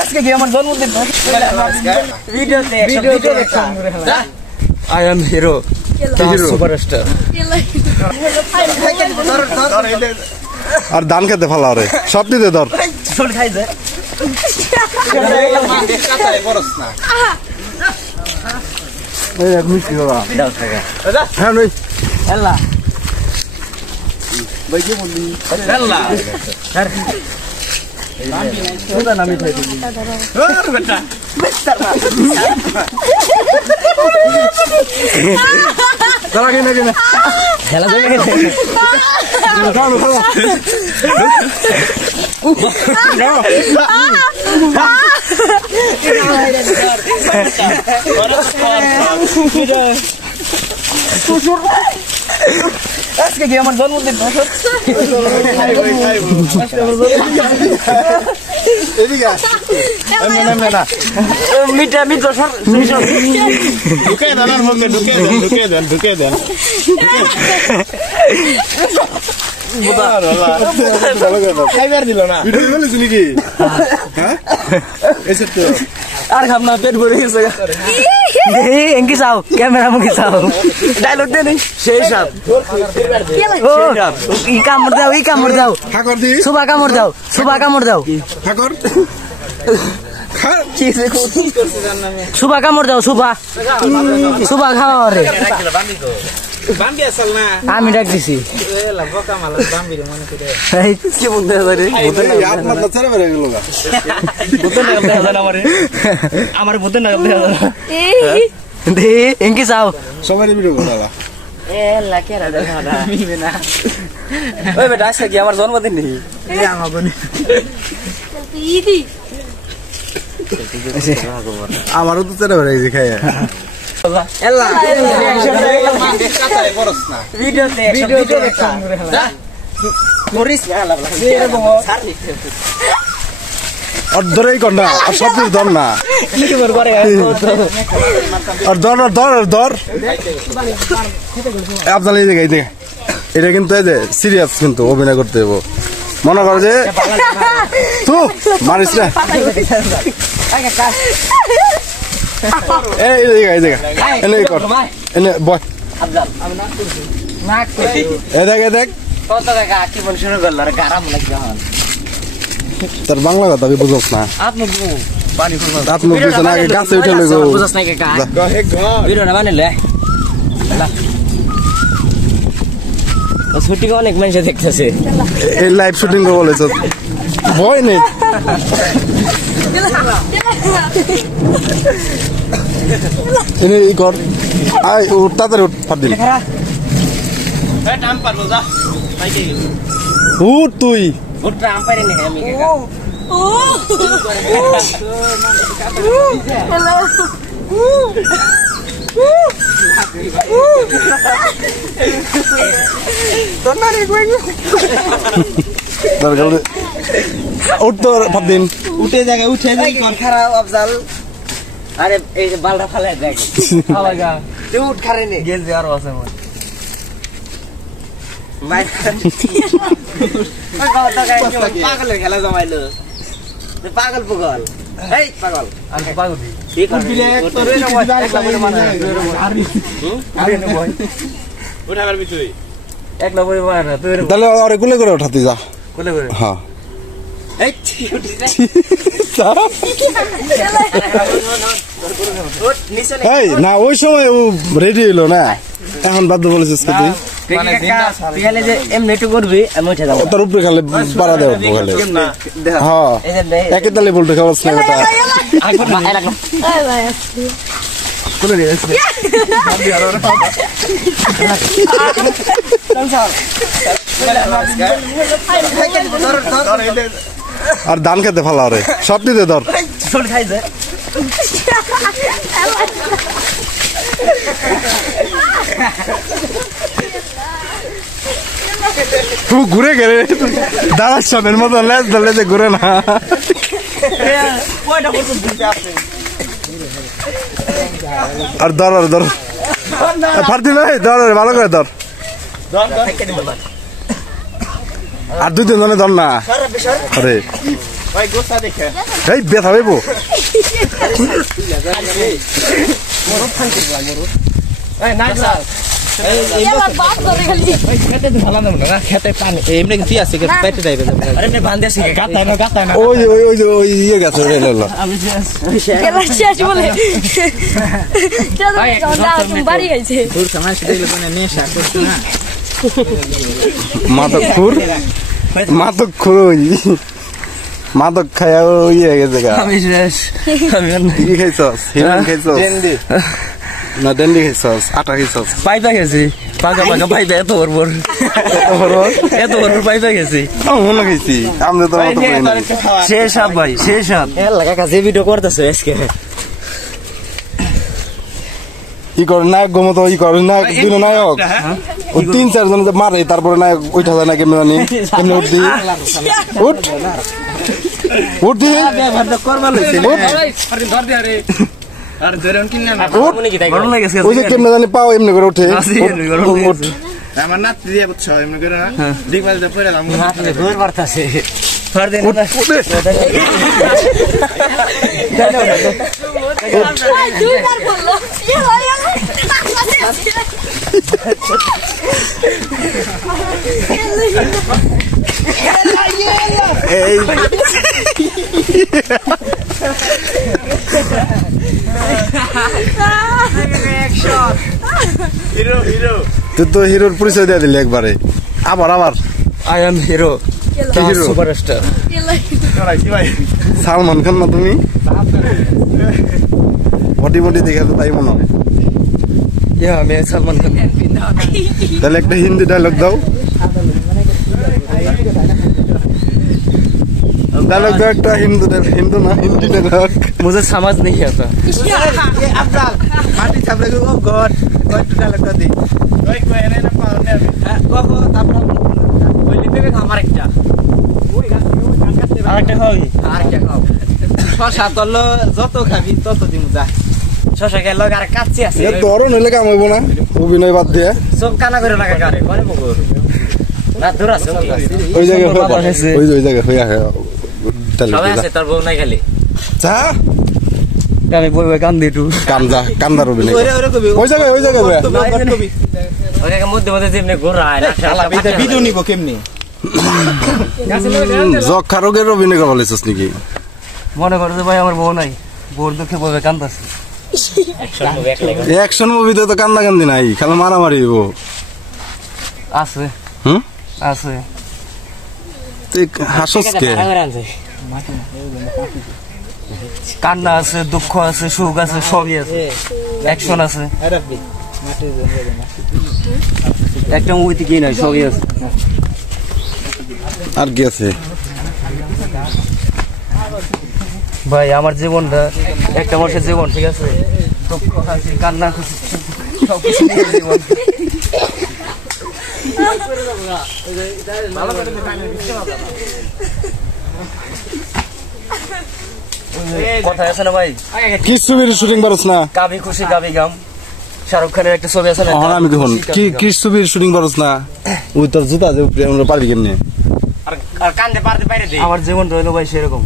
আজকে কি আমার জন্মদিন ভিডিওতে I am hero. Superstar. আর ধান খেতে ফালা রে সব দিতে ধর খাইছে মিষ্টি বাবা হ্যাঁ নই আল্লাহ আজকে কি আমার জন্মদিন মিঠা মিঠা ঢুকে দেন খাইবার দিল না ভিডিও বলেছি নাকি আর খাম না পেট ভরে গেছে এঙ্কি চাও ক্যামেরা মুখে চাও ডায়লগ দে নেই সেই সাপ ই কামড় দাও ঠাকুর দি সুবা কামড় দাও ঠাকুর সুবা কামড় দাও সুবা খাওয়া রে আমি ডাক দিছি আমার ভূতের নাগাল দেখা দে এঙ্কি চাও সবাই ভিডিও করা ওই বেটা আজকে কি আমার জন্মদিন নেই আমারও তো চেনা বেড়ে গেছে খাইয়া অর্ধরেই কন্যা আর সব কিছু ধর না আর ধর আপনার এই জায়গায় এটা কিন্তু এই যে সিরিয়াস কিন্তু অভিনয় করতে হবে মনে করো যে তুই মানিস না এই জায়গা এনে কর এনে বয় দেখ তোর বাংলা কথা কি বুঝছ না আত্মুখ দিছে না আগে গাছে উঠে লইগো শুটিং অনেক মানুষ দেখতেছে এই লাইভ শুটিং বলেছ ভয় নেই এনে ই কর আয় উঠ তাড়াতাড়ি উঠ ফাট দিল উঠ তুই উঠ তো ফাট দিন উঠে জায়গায় উঠে খারাপ আফজাল আরে এই যে বালটা ফালে দেখ তুই উঠ খারে নে গেল যে আরো আছে পাগলের খেলা জমাইলো পাগল পুগল এই পাগল পাগল এক নম্বর তাহলে আরে কুলে করে উঠাতে যা হ্যাঁ এই না ওই সময় ও রেডি হইলো না এখন বাধ্য বলেছিস তোর উপরে খালে পাড়া দেব খালে হ্যাঁ একে তালে বলতে খাওয়াস না আর ধান খেতে ফালা রে সব দিতে ধর খাইছে তুই ঘুরে গেলে দাঁড়াস সবের মতো লেজ ধরলে যে ঘুরে না আর ধর আর ধর ফার্দি ভাই ধর ভালো করে ধর আর 2-3 জনে ধর না আরে ভাই গোসা দেখে এই ব্যথা হইব এই নাই স্যার খেতে পানি এমনি কি আছে পেটে যাইবে আরে এমনি বান্ধে আছে গাতায় না ওই ইয়ে গেছে রে লল আমি শেষ বলে বাড়ি গেছে দূর সময় সেটা মানে নেশা করছ না মাদক খায়া ইয়ে গেছে গা আমি শেষ আমি কি খাইছস হিরণ খাইছস না ডেন্ডি খাইছস আটা খাইছস পাইপা গেছি পাকা পাইপা এত বড় পাইপা গেছি মনে খাইছি আমরা তো শেষ সাপ ভাই শেষ সাপ লাগা কাজে ভিডিও করতেছে আজকে ই করে নায়ক গমত ই করে নায়ক দুই নায়ক ওই 3-4 জন মারে তারপরে নায়ক ওইটা যায় না কেমনে জানি কেমনে উঠদি উঠদি আর ধরেন কিনা না ওই যে কেমনে জানি পাও এমনি করে উঠে আমার নাতি দিয়ে বুঝছ এমনি করে না দেখবাল দে পড়ে আমি হাতে ঘুর মারতাছে ফার দেন দুইবার বললো এই হিরো তুই তো হিরোর পরিচয় দিয়ে দিলি একবারে আবার I am hero hero superstar Salman Khan না তুমি বডি দেখে তো তাই মনে হয় ইয়া আমি সালমান খান তাহলে একটা হিন্দি ডায়লগ দাও डायलॉग दो একটা হিন্দু না হিন্দি ডায়লগ मुझे समझ नहीं आता আফজাল মাটি চাপড়ে গো গড কয়টা ডায়লগ দে ওই কই এনে না পাওনে আমি কখো তারপর ওই লিপে আমার একটা আরেকটা খাবি আরেকটা খাও শশা তল যত খাবি তত দিমু যা শশা গেল আর কাচ্চি আছে এ ধরো নইলে কাম হইব না অভিনয় বাদ দিয়ে সব কানা করে লাগা কারে কোনে বগর না দূর আছে ওই জায়গায় হইয়া সবাই আছে তোর বউ নাই খালি চা আমি বলবো কান্দি একটু কান্দার অভিনয় ওই জায়গায় কবি ওরে মধ্যে যেমনি ঘোরায় না শালা ভিডিও নিব কেমনি যক্ষা রোগের অভিনয় করা বলেছিস নাকি মনে করো যে ভাই আমার বউ নাই বউর দুঃখে বলবে কান্দাছে অ্যাকশন মুভিতে তো কান্দি নাই খালি মারামারি হইব আছে আছে তুই হাসস কে কান্না আছে দুঃখ আছে সুখ আছে সবই আছে অ্যাকশন আছে একটা মুভিতে কি নাই সবই আছে আর কি আছে ভাই আমার জীবনটা একটা মানুষের জীবন ঠিক আছে দুঃখ আছে কান্না খুশি সবকিছু নিয়ে জীবন কথা আছে না ভাই কি ছবির শুটিং পারছ না কাবি খুশি কাবি গাম শাহরুখ খানের একটা ছবি আছে না আমি দেখুন কি ছবির শুটিং পারছ না ওই তোর জুতা যে পারবি কেমনে আর কান্দে পারতে বাইরে দে আমার জীবন রইলো ভাই সেরকম